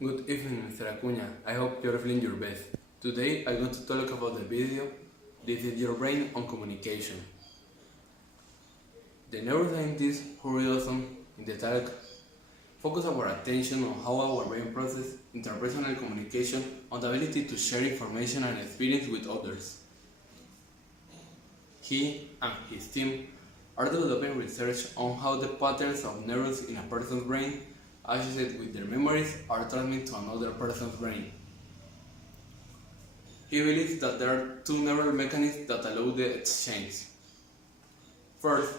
Good evening, Mr. Acuña. I hope you're feeling your best. Today I'm going to talk about the video "This is your brain on communication." The neuroscientist Uri Hasson in the talk focus our attention on how our brain processes interpersonal communication on the ability to share information and experience with others. He and his team are developing research on how the patterns of neurons in a person's brain associated with their memories are transmitted to another person's brain. He believes that there are two neural mechanisms that allow the exchange. First,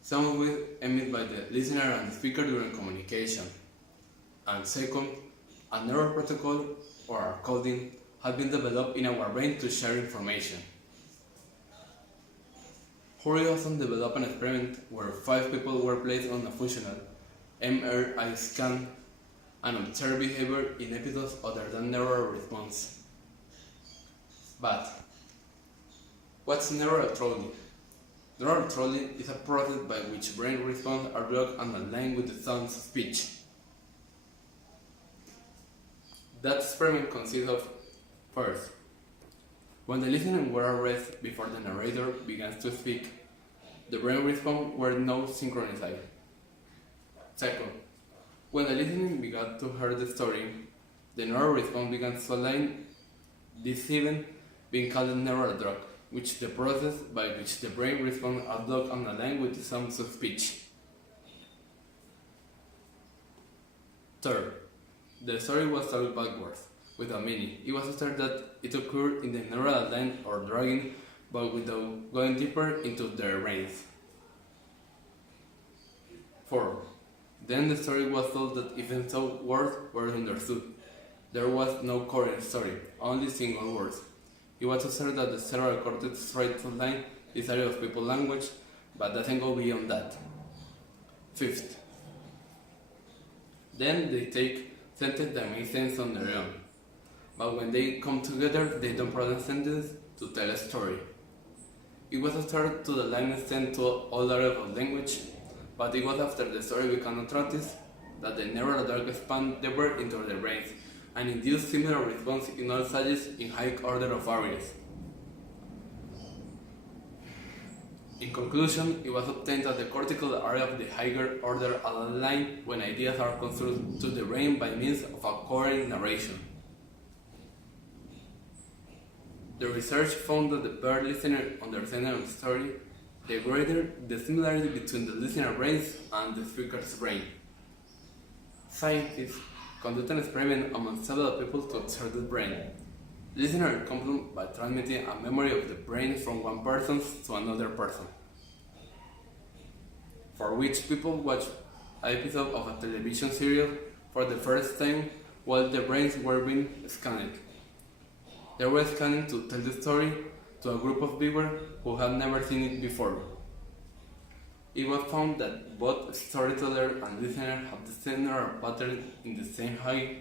some of which emitted by the listener and the speaker during communication. And second, a neural protocol or a coding has been developed in our brain to share information. Uri Hasson developed an experiment where 5 people were placed on a functional MRI scan and observed behavior in episodes other than neural response. But what's neural trolling? Neural trolling is a process by which brain responses are blocked and aligned with the sounds of speech. That experiment consists of: first, when the listener were at rest before the narrator begins to speak, the brain response were not synchronized. Second, when the listening began to hear the story, the neural response began to align. This event being called neural drug, which is the process by which the brain response are blocked and aligned with the sounds of speech. Third, the story was told backwards, without meaning. It was asserted that it occurred in the neural line or dragging, but without going deeper into their brains. 4. Then the story was told that even though words were understood, there was no coherent story, only single words. It was asserted that the cerebral cortex tries to line this area of people language, but doesn't go beyond that. 5th, then they take sentences that make sense on their own, but when they come together, they don't produce sentences to tell a story. It was asserted to the line extent to all areas of language, but it was after the story became noticed that the neural dark expand deeper into their brains and induce similar response in all stages in high order of areas. In conclusion, it was obtained that the cortical area of the higher order align when ideas are construed to the brain by means of a coherent narration. The research found that the better listener understanding of the story, the greater the similarity between the listener brains and the speaker's brain. Scientists conducted an experiment among several people to observe the brain. Listeners complete by transmitting a memory of the brain from one person to another person, for which people watch an episode of a television serial for the first time while their brains were being scanned. They were scanned to tell the story to a group of viewers who had never seen it before. It was found that both storyteller and listener have the same neural pattern in the same higher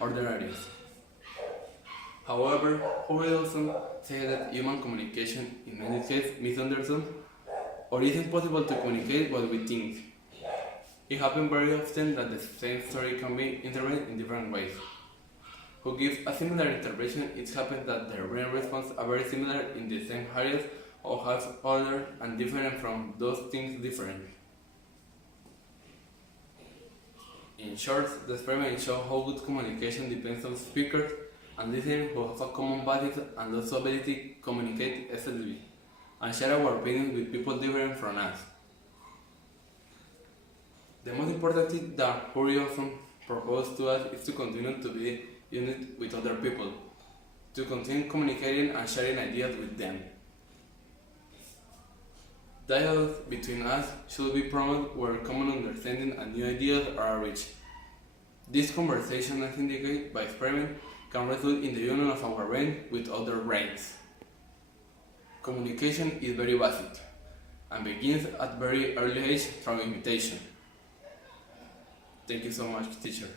order areas. However, Uri Hasson said that human communication in many cases misunderstood or isn't possible to communicate what we think. It happens very often that the same story can be interpreted in different ways. Who gives a similar interpretation, it happens that their brain responses are very similar in the same areas or have order and different from those things different. In short, the experiment shows how good communication depends on speakers and listeners who have a common basis and also ability to communicate effectively and share our opinions with people different from us. The most important thing that Uri Hasson proposed to us is to continue to be unit with other people, to continue communicating and sharing ideas with them. Dialogue between us should be promoted where common understanding and new ideas are reached. This conversation, as indicated by experiment, can result in the union of our brain with other brains. Communication is very basic and begins at very early age through imitation. Thank you so much, teacher.